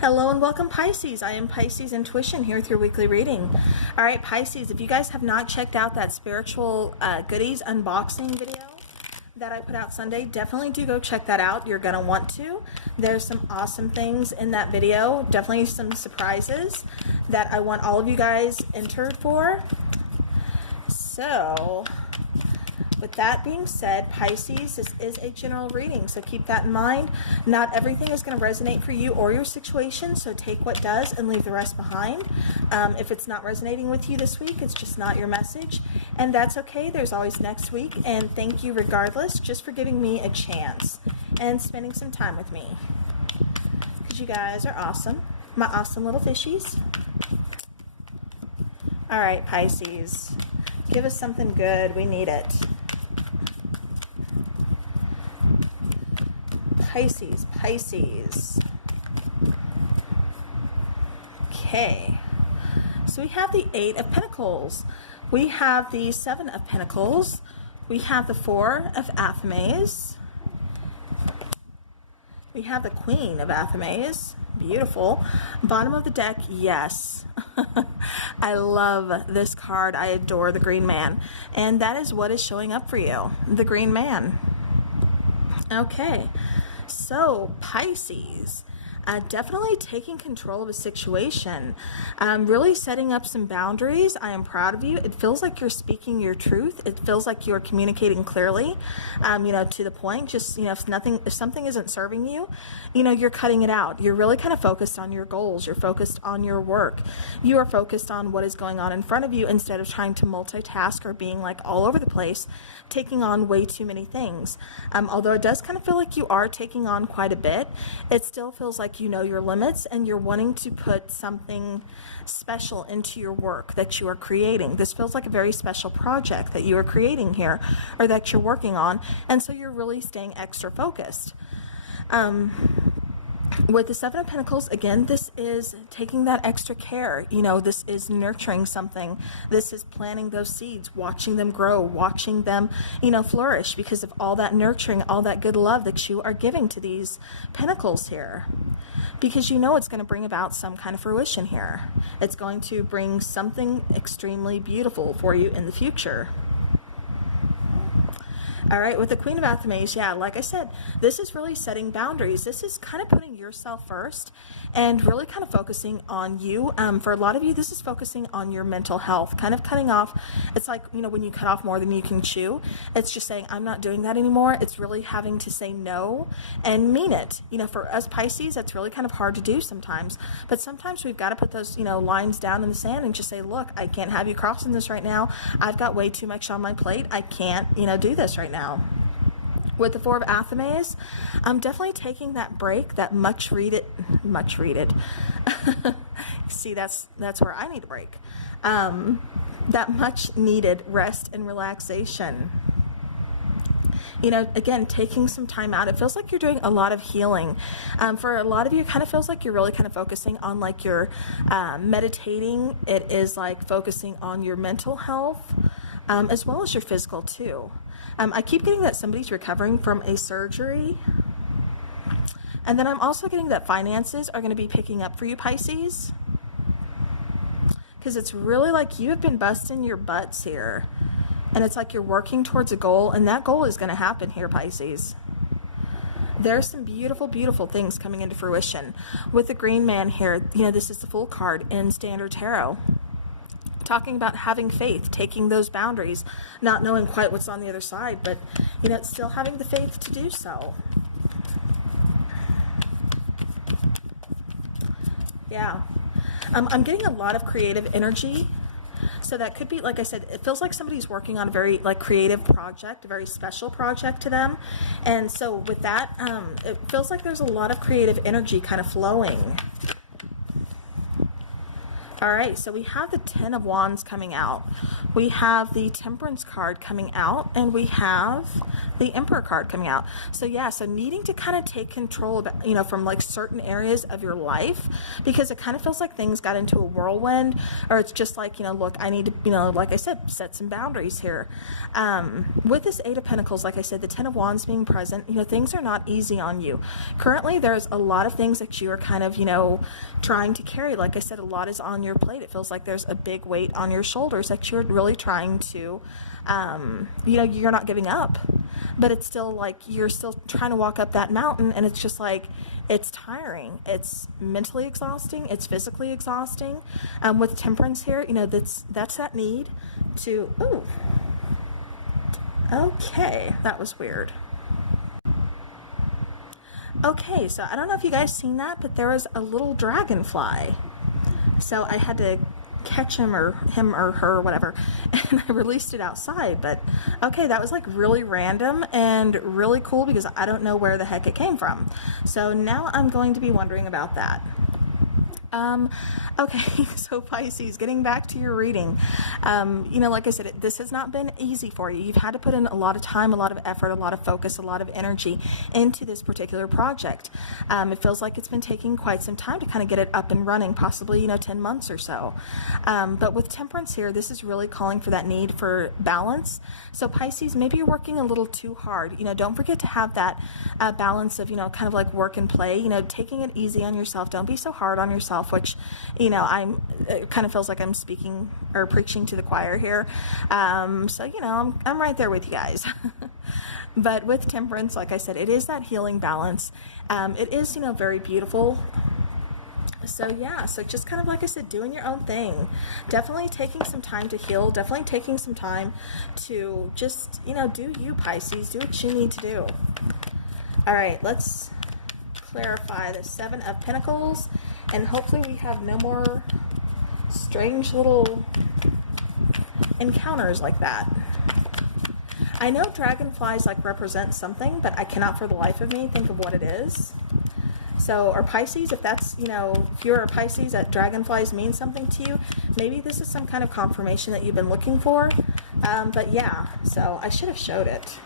Hello and welcome, Pisces. I am Pisces Intuition here with your weekly reading. All right, Pisces, if you guys have not checked out that spiritual goodies unboxing video that I put out Sunday, definitely do go check that out. You're going to want to. There's some awesome things in that video. Definitely some surprises that I want all of you guys entered for. So, with that being said, Pisces, this is a general reading, so keep that in mind. Not everything is going to resonate for you or your situation, so take what does and leave the rest behind. If it's not resonating with you this week, it's just not your message, and that's okay. There's always next week, and thank you regardless just for giving me a chance and spending some time with me, because you guys are awesome, my awesome little fishies. All right, Pisces, give us something good. We need it. Pisces. Okay, so we have the Eight of Pentacles, we have the Seven of Pentacles, we have the Four of Athames, we have the Queen of Athames. Beautiful. Bottom of the deck, yes. I love this card. I adore the Green Man, and that is what is showing up for you, the Green Man. Okay, so Pisces, definitely taking control of a situation, really setting up some boundaries. I am proud of you. It feels like you're speaking your truth. It feels like you're communicating clearly, to the point. Just, if something isn't serving you, you're cutting it out. You're really kind of focused on your goals. You're focused on your work. You are focused on what is going on in front of you instead of trying to multitask or being like all over the place, taking on way too many things. Although it does kind of feel like you are taking on quite a bit, it still feels like you know your limits and you're wanting to put something special into your work that you are creating. This feels like a very special project that you are creating here, or that you're working on, and so you're really staying extra focused. With the Seven of Pentacles, again, this is taking that extra care. This is nurturing something. This is planting those seeds, watching them grow, watching them, flourish, because of all that nurturing, all that good love that you are giving to these pentacles here. Because it's going to bring about some kind of fruition here. It's going to bring something extremely beautiful for you in the future. All right, with the Queen of Athames, yeah, like I said, this is really setting boundaries. This is kind of putting yourself first and really kind of focusing on you. For a lot of you, this is focusing on your mental health, kind of cutting off. It's like, when you cut off more than you can chew, it's just saying, I'm not doing that anymore. It's really having to say no and mean it. For us Pisces, that's really kind of hard to do sometimes. But sometimes we've got to put those, lines down in the sand and just say, look, I can't have you crossing this right now. I've got way too much on my plate. I can't, do this right now. With the Four of Athames, I'm definitely taking that break, that much needed. See, that's where I need a break. That much needed rest and relaxation. Again, taking some time out. It feels like you're doing a lot of healing. For a lot of you, it kind of feels like you're really kind of focusing on like your meditating. It is like focusing on your mental health, as well as your physical too. I keep getting that somebody's recovering from a surgery. And then I'm also getting that finances are going to be picking up for you, Pisces. Because it's really like you have been busting your butts here. And it's like you're working towards a goal, and that goal is going to happen here, Pisces. There's some beautiful, beautiful things coming into fruition. With the Green Man here, this is the Fool card in Standard Tarot. Talking about having faith, taking those boundaries, not knowing quite what's on the other side, but still having the faith to do so. Yeah, I'm getting a lot of creative energy, so that could be, like I said, it feels like somebody's working on a very creative project, a very special project to them, and so with that, it feels like there's a lot of creative energy kind of flowing. All right, so we have the Ten of Wands coming out. We have the Temperance card coming out, and we have the Emperor card coming out. So yeah, so needing to kind of take control of, you know, from like certain areas of your life, because it kind of feels like things got into a whirlwind, or it's just like, you know, look, I need to, you know, like I said, set some boundaries here. With this Eight of Pentacles, like I said, the Ten of Wands being present, you know, things are not easy on you. Currently, there's a lot of things that you are kind of, you know, trying to carry. Like I said, a lot is on your plate. It feels like there's a big weight on your shoulders that you're really trying to, you know, you're not giving up, but it's still like you're still trying to walk up that mountain, and it's just like, it's tiring. It's mentally exhausting. It's physically exhausting. With Temperance here, you know, that's that need to, ooh, okay, that was weird. Okay, so I don't know if you guys seen that, but there was a little dragonfly. So I had to catch him or her or whatever, and I released it outside. But okay, that was like really random and really cool because I don't know where the heck it came from. So now I'm going to be wondering about that. Okay, so Pisces, getting back to your reading, you know, like I said, this has not been easy for you. You've had to put in a lot of time, a lot of effort, a lot of focus, a lot of energy into this particular project. It feels like it's been taking quite some time to kind of get it up and running, possibly, you know, 10 months or so. But with Temperance here, this is really calling for that need for balance. So Pisces, maybe you're working a little too hard. You know, don't forget to have that balance of, you know, kind of like work and play, you know, taking it easy on yourself. Don't be so hard on yourself, which, you know, it kind of feels like I'm speaking or preaching to the choir here. So, you know, I'm right there with you guys. But with Temperance, like I said, it is that healing balance. It is, you know, very beautiful. So yeah, so just kind of like I said, doing your own thing. Definitely taking some time to heal. Definitely taking some time to just, you know, do you, Pisces. Do what you need to do. All right, let's clarify the Seven of Pentacles, and hopefully we have no more strange little encounters like that. I know dragonflies like represent something, but I cannot for the life of me think of what it is. So, or Pisces, if that's, you know, if you're a Pisces, that dragonflies mean something to you, maybe this is some kind of confirmation that you've been looking for. But yeah, so I should have showed it,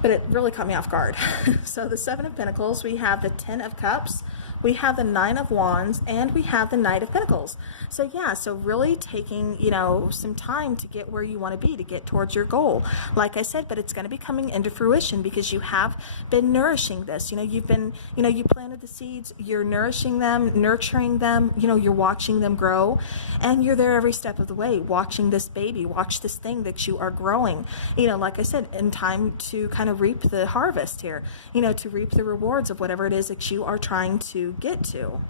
but it really caught me off guard. So the Seven of Pentacles, we have the Ten of Cups, we have the Nine of Wands, and we have the Knight of Pentacles. So yeah, so really taking, you know, some time to get where you want to be, to get towards your goal. Like I said, but it's going to be coming into fruition because you have been nourishing this. You know, you've been, you know, you planted the seeds, you're nourishing them, nurturing them, you know, you're watching them grow, and you're there every step of the way, watching this baby, watch this thing that you are growing. You know, like I said, in time to kind of reap the harvest here, you know, to reap the rewards of whatever it is that you are trying to get to.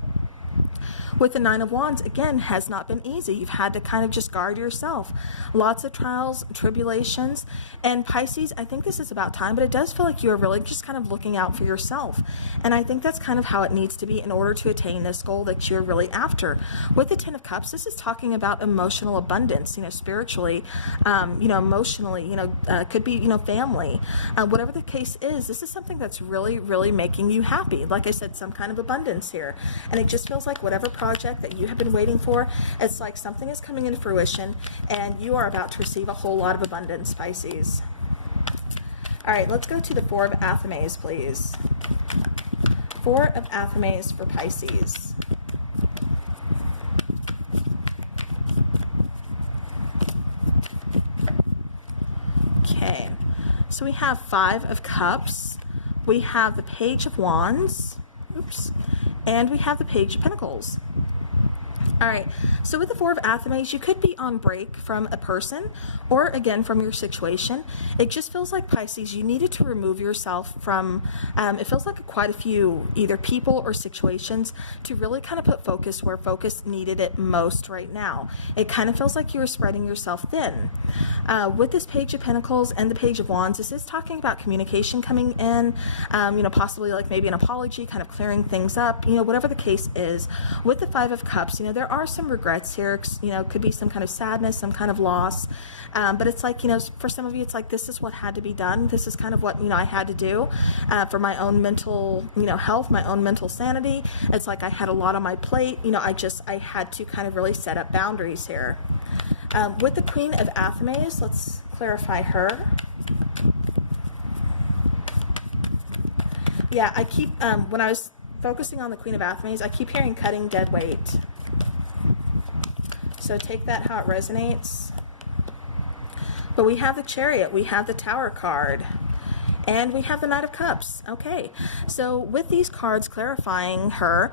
With the Nine of Wands, again, has not been easy. You've had to kind of just guard yourself. Lots of trials, tribulations, and Pisces, I think this is about time, but it does feel like you're really just kind of looking out for yourself. And I think that's kind of how it needs to be in order to attain this goal that you're really after. With the Ten of Cups, this is talking about emotional abundance, you know, spiritually, you know, emotionally, you know, could be, you know, family. Whatever the case is, this is something that's really, really making you happy. Like I said, some kind of abundance here. And it just feels like whatever project that you have been waiting for, it's like something is coming into fruition and you are about to receive a whole lot of abundance, Pisces. All right, let's go to the Four of Athames, please. Four of Athames for Pisces. Okay, so we have Five of Cups, we have the Page of Wands, oops, and we have the Page of Pentacles. All right, so with the Four of Athames, you could be on break from a person or, again, from your situation. It just feels like, Pisces, you needed to remove yourself from, it feels like quite a few either people or situations to really kind of put focus where focus needed it most right now. It kind of feels like you were spreading yourself thin. With this Page of Pentacles and the Page of Wands, this is talking about communication coming in, you know, possibly like maybe an apology, kind of clearing things up, you know, whatever the case is. With the Five of Cups, you know, there there are some regrets here. You know, could be some kind of sadness, some kind of loss. But it's like, you know, for some of you, it's like, this is what had to be done. This is kind of what, you know, I had to do for my own mental, you know, health, my own mental sanity. It's like I had a lot on my plate. You know, I had to kind of really set up boundaries here. With the Queen of Athames, let's clarify her. Yeah, I keep, when I was focusing on the Queen of Athames, I keep hearing cutting dead weight. So take that how it resonates. But we have the Chariot, we have the Tower card, and we have the Knight of Cups. Okay, so with these cards clarifying her,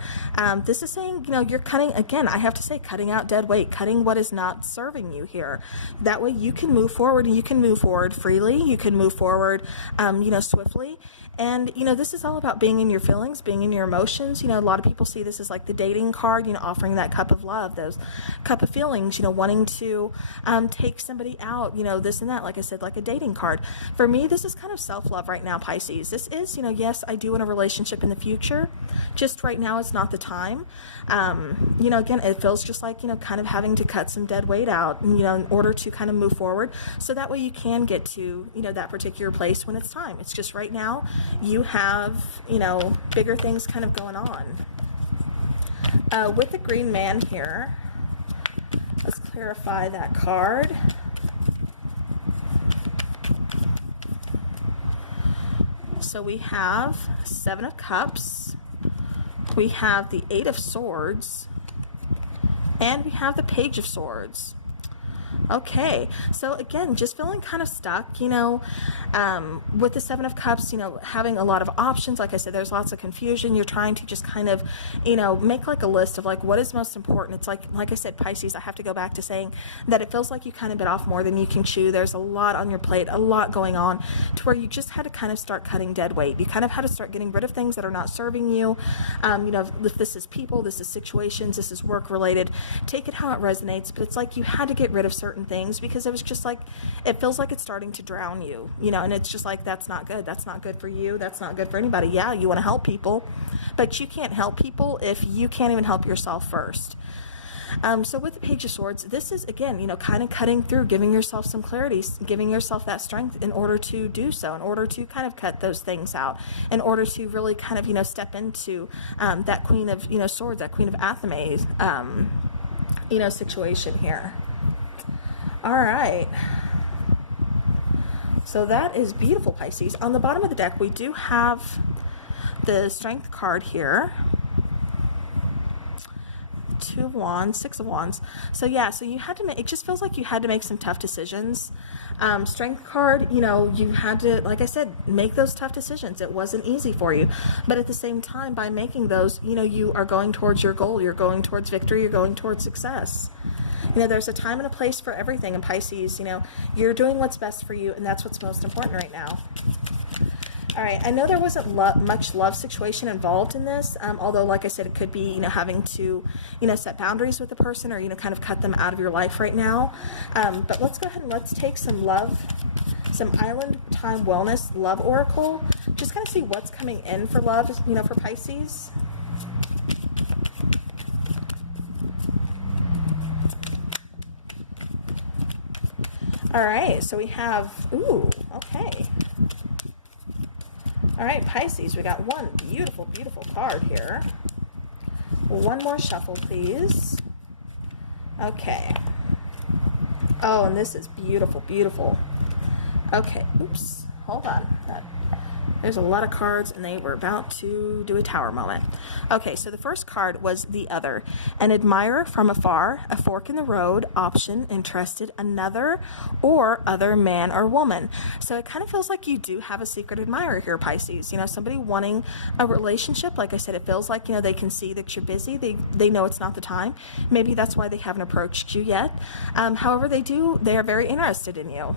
this is saying, you know, you're cutting, again, I have to say, cutting out dead weight, cutting what is not serving you here. That way you can move forward, and you can move forward freely, you can move forward, you know, swiftly. And, you know, this is all about being in your feelings, being in your emotions. You know, a lot of people see this as like the dating card, you know, offering that cup of love, those cup of feelings, you know, wanting to take somebody out, you know, this and that, like I said, like a dating card. For me, this is kind of self-love right now, Pisces. This is, you know, yes, I do want a relationship in the future. Just right now, it's not the time. You know, again, it feels just like, you know, kind of having to cut some dead weight out, you know, in order to kind of move forward. So that way you can get to, you know, that particular place when it's time. It's just right now, you have, you know, bigger things kind of going on. With the Green Man here, let's clarify that card. So we have Seven of Cups, we have the Eight of Swords, and we have the Page of Swords. Okay, so again, just feeling kind of stuck, you know, with the Seven of Cups, you know, having a lot of options. Like I said, there's lots of confusion. You're trying to just kind of, you know, make like a list of like what is most important. It's like I said, Pisces, I have to go back to saying that it feels like you kind of bit off more than you can chew. There's a lot on your plate, a lot going on, to where you just had to kind of start cutting dead weight. You kind of had to start getting rid of things that are not serving you. You know, if this is people, this is situations, this is work related, take it how it resonates. But it's like you had to get rid of certain things because it was just like, it feels like it's starting to drown you, you know, and it's just like, that's not good. That's not good for you. That's not good for anybody. Yeah, you want to help people, but you can't help people if you can't even help yourself first. So with the Page of Swords, this is, again, you know, kind of cutting through, giving yourself some clarity, giving yourself that strength in order to do so, in order to kind of cut those things out, in order to really kind of, you know, step into that Queen of, you know, Swords, that Queen of Athames, you know, situation here. All right. So that is beautiful, Pisces. On the bottom of the deck, we do have the Strength card here. Two of Wands, Six of Wands. So yeah, so you had to make, it just feels like you had to make some tough decisions. Strength card, you know, you had to, like I said, make those tough decisions. It wasn't easy for you, but at the same time, by making those, you know, you are going towards your goal. You're going towards victory. You're going towards success. You know, there's a time and a place for everything in Pisces. You know, you're doing what's best for you, and that's what's most important right now. All right, I know there wasn't much love situation involved in this, although, like I said, it could be, you know, having to, you know, set boundaries with the person, or, you know, kind of cut them out of your life right now. But let's go ahead and let's take some love, some Island Time Wellness Love Oracle. Just kind of see what's coming in for love, you know, for Pisces. All right, so we have, ooh, okay. All right, Pisces, we got one beautiful, beautiful card here. One more shuffle, please. Okay. Oh, and this is beautiful, beautiful. Okay, oops, hold on. There's a lot of cards, and they were about to do a tower moment. Okay, so the first card was the Other. An admirer from afar, a fork in the road, option, interested, another, or other man or woman. So it kind of feels like you do have a secret admirer here, Pisces. You know, somebody wanting a relationship. Like I said, it feels like, you know, they can see that you're busy. They know it's not the time. Maybe that's why they haven't approached you yet. However, they are very interested in you.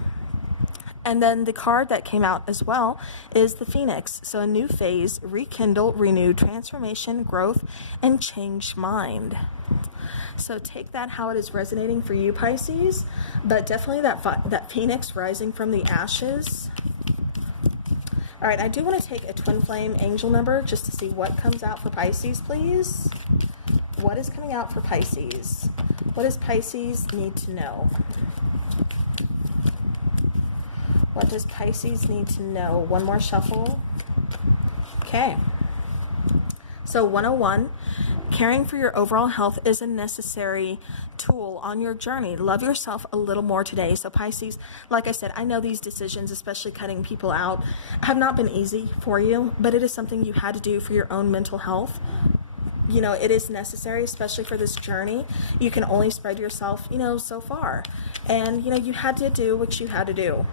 And then the card that came out as well is the Phoenix. So a new phase, rekindle, renew, transformation, growth, and changed mind. So take that how it is resonating for you, Pisces. But definitely that Phoenix rising from the ashes. All right, I do want to take a twin flame angel number just to see what comes out for Pisces, please. What is coming out for Pisces? What does Pisces need to know? What does Pisces need to know? One more shuffle. Okay. So 101, caring for your overall health is a necessary tool on your journey. Love yourself a little more today. So Pisces, like I said, I know these decisions, especially cutting people out, have not been easy for you, but it is something you had to do for your own mental health. You know, it is necessary, especially for this journey. You can only spread yourself, you know, so far. And, you know, you had to do what you had to do.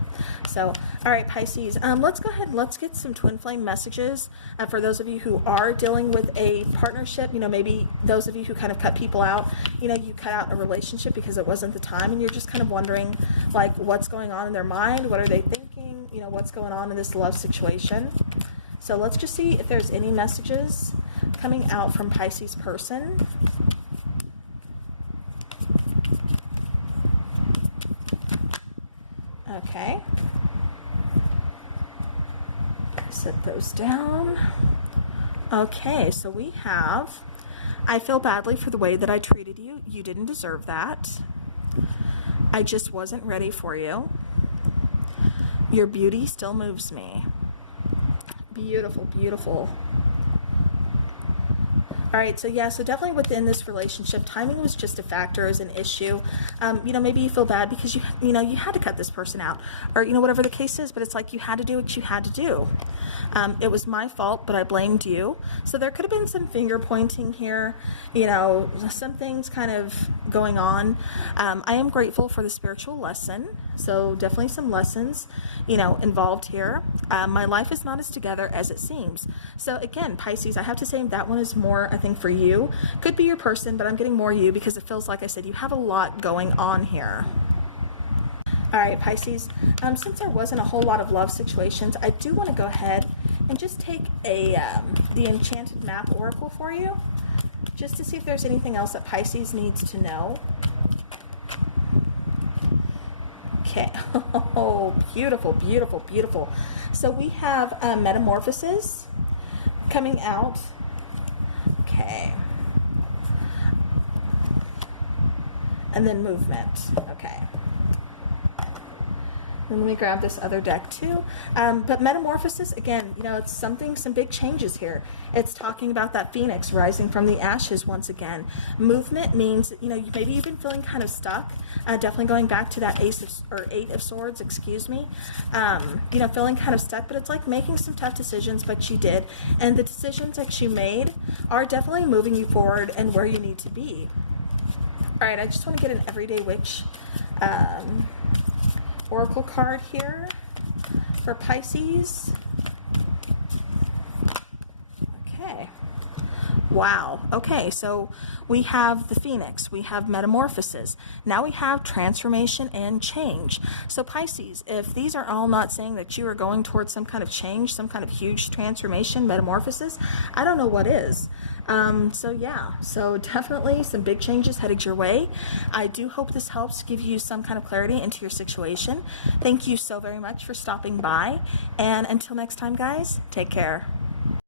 So, all right, Pisces, let's go ahead and let's get some twin flame messages for those of you who are dealing with a partnership. You know, maybe those of you who kind of cut people out, you know, you cut out a relationship because it wasn't the time, and you're just kind of wondering, like, what's going on in their mind? What are they thinking? You know, what's going on in this love situation? So let's just see if there's any messages coming out from Pisces person. Okay. Set those down. Okay, so we have, I feel badly for the way that I treated you. You didn't deserve that. I just wasn't ready for you. Your beauty still moves me. Beautiful, beautiful. All right, so yeah, so definitely within this relationship, timing was just a factor, as an issue. You know, maybe you feel bad because you know, you had to cut this person out, or, you know, whatever the case is, but it's like you had to do what you had to do. It was my fault, but I blamed you. So there could have been some finger pointing here, you know, some things kind of going on. I am grateful for the spiritual lesson. So definitely some lessons, you know, involved here. My life is not as together as it seems. So again, Pisces, I have to say that one is more, I think, for you. Could be your person, but I'm getting more you because it feels like I said you have a lot going on here. All right, Pisces, since there wasn't a whole lot of love situations, I do want to go ahead and just take the Enchanted Map Oracle for you, just to see if there's anything else that Pisces needs to know. Okay. Oh, beautiful, beautiful, beautiful. So we have Metamorphosis coming out. Okay. And then movement. Okay. And let me grab this other deck too. But Metamorphosis, again, you know, it's something, some big changes here. It's talking about that phoenix rising from the ashes once again. Movement means, you know, maybe you've been feeling kind of stuck. Definitely going back to that Eight of Swords, excuse me. You know, feeling kind of stuck, but it's like making some tough decisions, but you did. And the decisions that you made are definitely moving you forward and where you need to be. All right, I just want to get an Everyday Witch Oracle card here for Pisces. Okay. Wow. Okay, so we have the Phoenix, we have Metamorphosis. Now we have transformation and change. So Pisces, if these are all not saying that you are going towards some kind of change, some kind of huge transformation, metamorphosis, I don't know what is. So yeah, so definitely some big changes headed your way. I do hope this helps give you some kind of clarity into your situation. Thank you so very much for stopping by. And until next time, guys, take care.